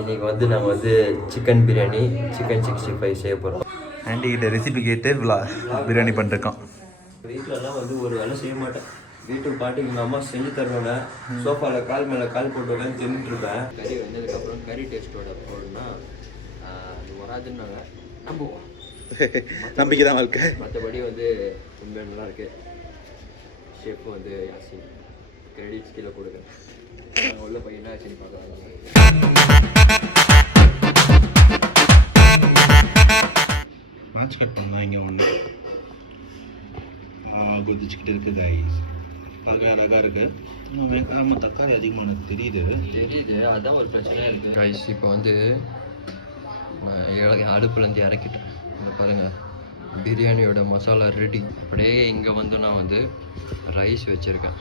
இன்றைக்கி வந்து நாங்கள் வந்து சிக்கன் பிரியாணி சிக்கன் 65 செய்ய போகிறோம். ஆண்டிகிட்ட ரெசிபி கேட்டு பிரியாணி பண்ணிருக்கோம். வீட்டிலலாம் வந்து ஒரு வேலை செய்ய மாட்டேன். வீட்டுக்கு பாட்டுக்கு எங்கள் அம்மா செஞ்சு தருவாங்க. சோஃபாவில் கால் மேலே கால் போட்டு உட்காந்து தின்னுட்டுருப்பேன். கறி வந்ததுக்கப்புறம் கறி டேஸ்ட்டோட போடணும்னா அது வராதுன்னாங்க. நம்புவோம், நம்பிக்கை தான் வாழ்க்கை. மற்றபடி வந்து ரொம்ப நல்லா இருக்குது. ஷேப் வந்து யாசின் கிரெடிட்ஸ் கீழே கொடுக்குறேன். நாங்கள் உள்ள போய் என்ன ஆச்சுன்னு பார்க்கலாம். மேட்ச் கட் பண்ணலாம். இங்கே ஒன்று குதிச்சுக்கிட்டு இருக்குது கைஸ். பார்க்கவே அழகாக இருக்குது. ஆமாம், தக்காளி அதிகமாக எனக்கு தெரியுது. அதுதான் ஒரு பிரச்சனையாக இருக்குது கைஸ். இப்போ வந்து அடுப்புலேருந்து இறக்கிட்டேன். இந்த பாருங்கள், பிரியாணியோட மசாலா ரெடி. அப்படியே இங்கே வந்து நான் வந்து ரைஸ் வச்சுருக்கேன்.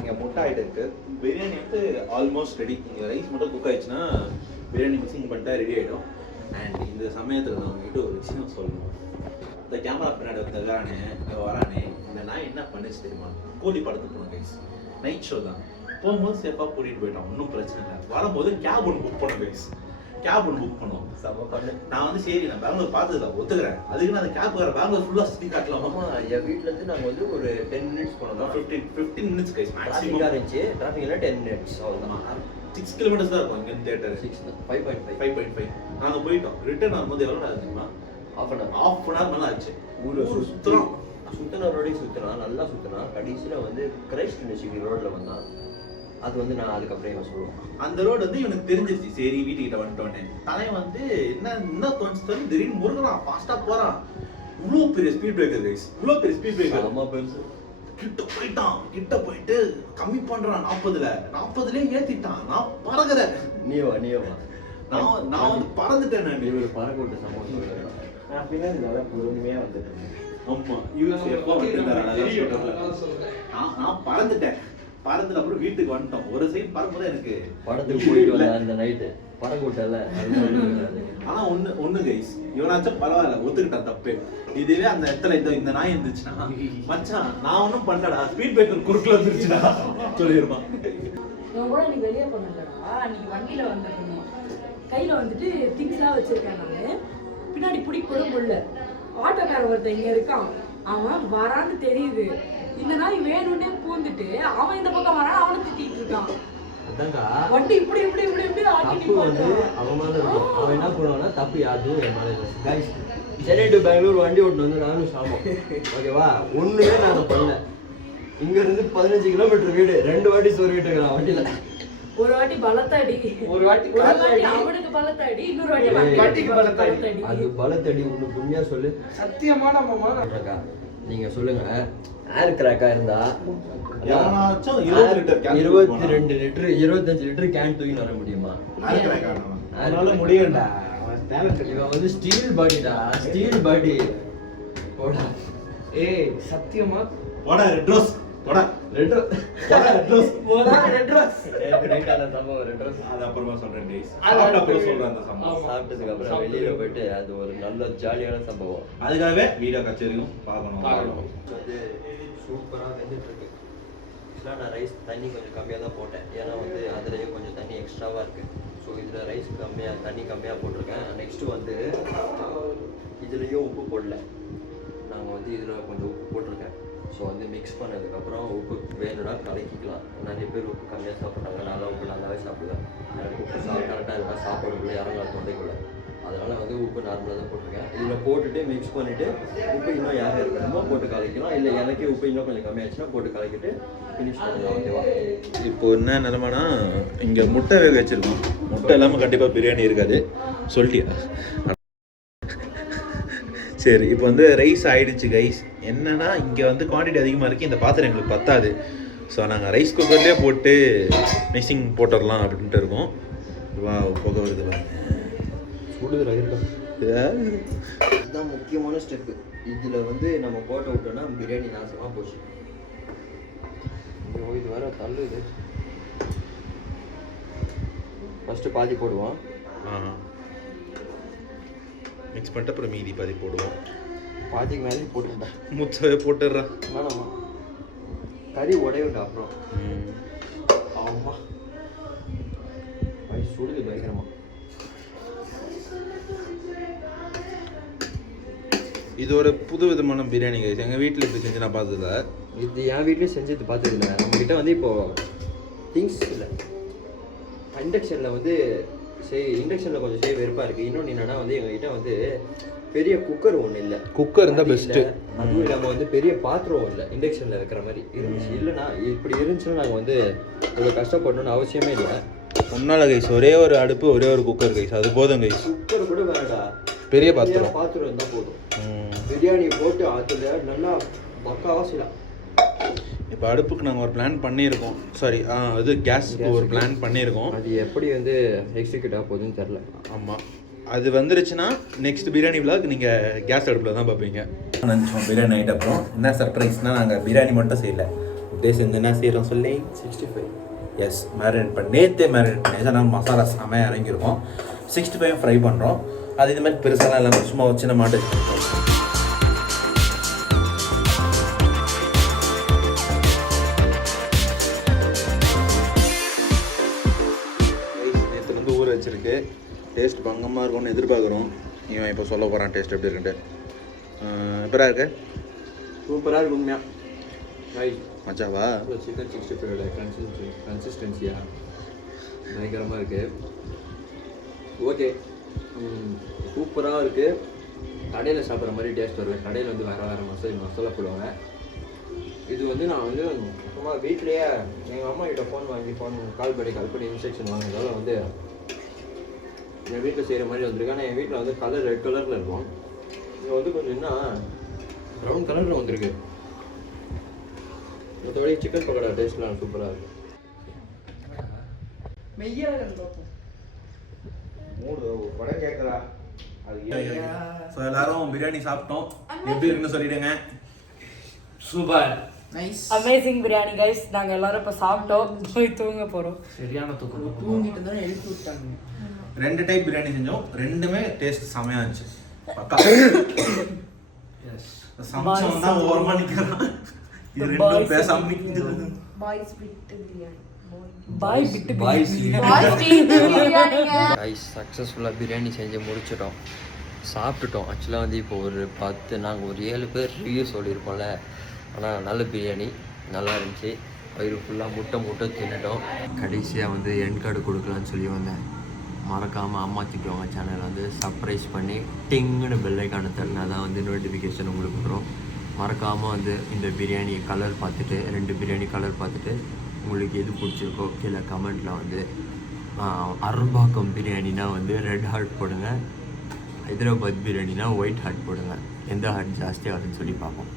இங்கே முட்டை ஆகிட்டு இருக்குது. பிரியாணி வந்து ஆல்மோஸ்ட் ரெடி. இங்கே ரைஸ் மட்டும் குக் ஆயிடுச்சுன்னா பிரியாணி மிக்சிங் பண்ணிட்டா ரெடி ஆகிடும். அண்ட் இந்த சமயத்தில் நான் உங்ககிட்ட ஒரு விஷயம் சொல்லணும். இந்த கேமரா பின்னாடி வரானே இந்த நான் என்ன பண்ணிச்சு தெரியுமா? கோழி படத்துக்கு போனோம் கைஸ். நைட் ஷோ தான். போகும்போது சேஃபாக கூட்டிகிட்டு போயிட்டோம், ஒன்றும் பிரச்சனை இல்லை. வரும்போது கேப் ஒன்று புக் பண்ணோம் கைஸ். கேப் ஒன்று புக் பண்ணோம். நான் வந்து சரி, நான் பெங்களூர் பார்த்ததில்ல, ஒத்துக்கிறேன். அதுக்கு நான் அந்த கேப் வர பெங்களூர் ஃபுல்லாக சுற்றி காட்டலாமா? என் வீட்டிலேருந்து நாங்கள் வந்து ஒரு 10 மினிட்ஸ் போனோம். 15 மினிட்ஸ் கைஸ் மேக்ஸிமம் இருந்துச்சு. டிராஃபிக்ல 10 மினிட்ஸ் அவ்வளோதான். 6 கிலோமீட்டர்ஸ் தான் இருக்கும் இங்கே தேட்டர். 5.5 நாங்கள் போயிட்டோம். ரிட்டர்ன் வரும்போது எவ்வளோ நேரம் தெரியுமா? half an hour மேலே ஆச்சு. ஊர் சுற்றின ரோடையும் நல்லா சுற்றினா கடைசியில் வந்து கிரைஸ்ட் யூனிவர்சிட்டி ரோட்டில் வந்தான். அது வந்து நான் அதுக்கப்புறம் இவன் சொல்லுவேன். அந்த ரோடு வந்து இவனுக்கு தெரிஞ்சிருச்சு. சரி, வீட்டுக்கிட்ட வந்துட்டோன்னே தலைவன் வந்து என்ன தோணுச்சு, திடீர்னு முருகலாம் ஃபாஸ்ட்டாக போகிறான். இவ்வளோ பெரிய ஸ்பீட் பிரேக்கர் கைஸ், இவ்வளோ பெரிய ஸ்பீட் பிரேக்கர். அம்மா பெருசு. கிட்ட போயிட்டு கம்மி பண்றான். 40ல ஏத்திட்டான். நான் பறகுறேன். நீவா நான் வந்து பறந்துட்டேன். நான் இவர் பறக்க விட்டு சம்பவம் நான் பின்னாடி நல்லா பொறுமையா வந்துட்டு இருந்தேன். ஆமா, நான் பறந்துட்டேன். பறந்துட்டு அப்புறம் வீட்டுக்கு வந்துட்டோம். ஒரு சைடு பறக்கும்போது எனக்கு படத்துக்கு போயிட்டு வந்தேன் அந்த நைட்டு. பறக்க விட்டல. ஆனா ஒண்ணு கைஸ், இவனாச்சும் பரவாயில்ல, ஒத்துக்கிட்டான் தப்பு. இதுவே அந்த இடத்துல இந்த நாய் இருந்துச்சுன்னா, மச்சான் நான் ஒன்னும் பண்ணலடா, ஸ்பீட் பிரேக்கர் குறுக்குல வந்துருச்சுடா சொல்லிருப்பான். நான் கூட நீ வெளியே பண்ணலடா, நீ வண்டியில வந்துருக்கணும். கையில வந்துட்டு திங்ஸ்லாம் வச்சிருக்கேன். நானு பின்னாடி பிடிக்க முடியல. ஆட்டோக்கார ஒருத்தன் இங்க இருக்கான். அவன் வரான்னு தெரியுது. இந்த நாய் வேணும்னே பூந்துட்டு அவன் இந்த பக்கம் வரான். அவனை திட்டிட்டு இருக்கான். வண்டி இப்படி தப்பு வந்து அவன் மேல இருக்கும். அவன் என்ன பண்ணுவான்னா தப்பு யாரும் என் மேல இல்லை. கைஸ், சென்னை டு பெங்களூர் வண்டி ஓட்டு வந்து நானும் சாமம், ஓகேவா? ஒண்ணுமே நான் பண்ணல. இங்க இருந்து 15 கிலோமீட்டர் வீடு. 2 வாட்டி சொல்லிட்டு இருக்கிறான் வண்டியில. ஒரு வாட்டி பலத்தடி, ஒரு வாட்டி அவனுக்கு பலத்தடி, இன்னொரு வாட்டி பலத்தடி. அது பலத்தடி. ஒண்ணு புண்ணியா சொல்லு. சத்தியமான நீங்க சொல்லுங்க. ஏர் கிராக்கா இருந்தா 22 லிட்டர் 25 லிட்டர் கேன் தூக்கி வர முடியுமா? முடியும்டா. இவன் வந்து ஸ்டீல் பாடிடா, ஸ்டீல் பாடி. போடா ஏய், சத்தியமா போடா. ரெட் ரோஸ் போடா. ரெட் ரோஸ் போடா. ரெட் ரோஸ் ரைட்டான சம்பவம். ரெட் ரோஸ் அது அப்புறமா சொல்றேன் கைஸ். அப்புறம் சொல்றேன் அந்த சம்பவம். சாப்பிட்டதுக்கு அப்புறம் வெளியில போயிட்டு அது ஒரு நல்ல ஜாலியான சம்பவம். அதுக்காகவே வீடியோ கச்சேரியும் பார்க்கணும். வந்து சூப்பராக வெந்துட்டு இருக்கு. நான் ரைஸ் தண்ணி கொஞ்சம் கம்மியாக தான் போட்டேன். ஏன்னா வந்து அதுலேயே கொஞ்சம் தண்ணி எக்ஸ்ட்ராவாக இருக்குது. ஸோ இதில் ரைஸ் தண்ணி கம்மியாக போட்டிருக்கேன். நெக்ஸ்ட்டு வந்து இதுலேயும் உப்பு போடல. நாங்கள் வந்து இதில் கொஞ்சம் உப்பு போட்டிருக்கேன். ஸோ வந்து மிக்ஸ் பண்ணதுக்கப்புறம் உப்பு வேணும்னா கலக்கிக்கலாம். நிறைய பேர் உப்பு கம்மியாக சாப்பிட்றாங்க. நல்லா உப்பு நல்லாவே சாப்பிடுவேன். எனக்கு உப்பு கரெக்டாக இருந்தால் சாப்பாடுக்குள்ளே இறங்கலாம் தொண்டைக்குள்ளே. அதனால் வந்து உப்பு நார்மலாக தான் போட்டிருக்கேன். இதில் போட்டுட்டு மிக்ஸ் பண்ணிவிட்டு உப்பு இன்னும் யார் இருக்கணுமோ போட்டு கலக்கலாம். இல்லை எனக்கே உப்பு இன்னும் கொஞ்சம் கம்மியாச்சுன்னா போட்டு கலக்கிட்டு ஃபினிஷ் பண்ணலாம். ஓகேவா? இப்போ என்ன நிலமைனா, இங்கே முட்டை வேக வச்சுருக்கோம். முட்டை இல்லாமல் கண்டிப்பாக பிரியாணி இருக்காது. சொல்லிட்டியா? சரி, இப்போ வந்து ரைஸ் ஆகிடுச்சு கைஸ். என்னன்னா இங்கே வந்து குவான்டிட்டி அதிகமாக இருக்குது. இந்த பாத்திரம் எங்களுக்கு பத்தாது. ஸோ நாங்கள் ரைஸ் குக்கர்லேயே போட்டு மிக்சிங் போட்டுடலாம் அப்படின்ட்டு இருக்கோம். வா, புகை வருது பாருங்க. இதுதான் முக்கியமான ஸ்டெப்பு. இதில் வந்து நம்ம போட்ட விட்டோம்னா பிரியாணி நாசமாக போச்சு. இது வேற தள்ளுது. ஃபஸ்ட்டு பாதி போடுவோம். மிக்ஸ் பண்ணிட்டு அப்புறம் மீதி பாதி போடுவோம். பாதிக்கு மேலே போட்டுட்டேன். முச்சவே போட்டுடுறா. வேணாமா? கறி உடையுண்டா அப்புறம். ஆமாம், சுடுது பயங்கரமா. இது ஒரு புது விதமான பிரியாணி கைஸ். எங்கள் வீட்டில் இப்படி செஞ்சு நான் பார்த்ததில்ல. இது என் வீட்லேயும் செஞ்சது பார்த்ததில்ல. நம்மக்கிட்ட வந்து இப்போது திங்ஸ் இல்லை. இண்டக்ஷனில் வந்து இண்டக்ஷனில் கொஞ்சம் வெறுப்பாக இருக்குது. இன்னொன்று என்னென்னா வந்து எங்ககிட்ட வந்து பெரிய குக்கர் ஒன்று இல்லை. குக்கர் இருந்தால் பெஸ்ட்டு. அதுவும் இல்லாமல் வந்து பெரிய பாத்திரம் இல்லை இண்டக்ஷனில் வைக்கிற மாதிரி இருந்துச்சு. இல்லைனா இப்படி இருந்துச்சுன்னா நாங்கள் வந்து இவ்வளோ கஷ்டப்படணும்னு அவசியமே இல்லை. ஒன்றால் கைஸ் ஒரே ஒரு அடுப்பு ஒரே ஒரு குக்கர் கைஸ், அது போதும் கைஸ். குக்கர் கூட வேண்டாம், பெரிய பாத்திரம் இருந்தால் போதும். பிரியாணி போட்டு அதில் நல்லா பக்காவாக செய்யலாம். இப்போ அடுப்புக்கு நாங்கள் ஒரு பிளான் பண்ணியிருக்கோம். சாரி, அது கேஸுக்கு ஒரு பிளான் பண்ணியிருக்கோம். அது எப்படி வந்து எக்ஸிக்யூட் ஆக போகுதுன்னு தெரில. ஆமாம், அது வந்துருச்சுன்னா நெக்ஸ்ட் பிரியாணி விலாக் நீங்கள் கேஸ் அடுப்பில் தான் பார்ப்பீங்க. நினச்சோம் பிரியாணி ஆகிட்ட அப்புறம் என்ன சர்ப்ரைஸ்னால் நாங்கள் பிரியாணி மட்டும் செய்யலை. அப்படியே செஞ்சு என்ன செய்கிறோம் சொல்லி 65. எஸ், மேரினேட் பண்ணி நேற்றே மேரினேட் பண்ணி அதனால் மசாலா செமையாக இறங்கியிருக்கோம். 65 ஃப்ரை பண்ணுறோம். அது இது மாதிரி பெருசாலாம் இல்லாமல் சும்மா ஒரு சின்ன மாட்டு நேற்று வந்து ஊற வச்சுருக்கு. டேஸ்ட் பங்கமாக இருக்கும்னு எதிர்பார்க்குறோம். இவன் இப்போ சொல்ல போகிறான் டேஸ்ட் எப்படி இருக்குன்ட்டு. எப்படா இருக்கு? சூப்பராக இருக்கு உண்மையாக. மச்சாவா? சிக்கன் 65 கன்சிஸ்டன்சியா பயங்கரமாக இருக்குது. ஓகே, சூப்பராக இருக்குது. கடையில் சாப்பிட்ற மாதிரி டேஸ்ட் வருவேன். கடையில் வந்து வேறு மசாலா போடுவாங்க. இது வந்து நான் வந்து சும்மா வீட்லேயே எங்கள் அம்மா கிட்ட ஃபோன் கால் பண்ணி இன்ஸ்ட்ரக்ஷன் வாங்கினால வந்து என் வீட்டில் செய்கிற மாதிரி வந்திருக்கு. ஆனால் என் வீட்டில் வந்து கலர் ரெட் கலரில் இருக்கும். இங்கே வந்து கொஞ்சம் என்ன ப்ரௌன் கலரில் வந்திருக்கு. மற்றபடி சிக்கன் பக்கோடா டேஸ்ட்லாம் சூப்பராக இருக்குது. ஸோ எல்லாரும் பிரியாணி சாப்பிட்டோம். எப்படி இருக்குன்னு சொல்லிடுங்க. Super, nice, amazing biryani guys. நாங்கள் எல்லாரும் இப்போ சாப்பிட்டோம், போய் தூங்க போகிறோம். சரியான தூக்கம். தூங்கிட்டு தான் எழுப்பி விட்டாங்க. 2 டைப் பிரியாணி செஞ்சோம். ரெண்டுமே டேஸ்ட் செமையாக இருந்துச்சு. பக்கா சமைச்சவன் தான் ஓரமாக நிற்கிறான். இது ரெண்டும் பேசாம நிற்கிறது. சக்ஸஸ்ஃபுல்லாக பிரியாணி செஞ்சு முடிச்சிட்டோம், சாப்பிட்டுட்டோம். ஆக்சுவலாக வந்து இப்போ நாங்கள் ஒரு 7 பேர் ரிவ்யூ சொல்லியிருப்போம்ல. ஆனால் நல்ல பிரியாணி நல்லா இருந்துச்சு. வயிறு ஃபுல்லாக முட்டை தின்னுட்டோம். கடைசியாக வந்து என் கார்டு கொடுக்கலான்னு சொல்லி வந்தேன். மறக்காமல் அம்மா திட்டுவாங்க சேனலை வந்து சர்ப்ரைஸ் பண்ணி டிங்குன்னு பெல்லைக்கான தட்டினா தான் வந்து நோட்டிஃபிகேஷன் உங்களுக்கு வரும். மறக்காமல் வந்து இந்த பிரியாணி கலர் பார்த்துட்டு 2 பிரியாணி கலர் பார்த்துட்டு உங்களுக்கு எது பிடிச்சிருக்கோ கீழே கமெண்ட்டில் வந்து அரும்பாக்கம் பிரியாணினா வந்து ரெட் ஹார்ட் போடுங்க, ஹைதராபாத் பிரியாணினா ஒயிட் ஹார்ட் போடுங்க. எந்த ஹார்ட் ஜாஸ்தியாக வருதுன்னு சொல்லி பார்ப்போம்.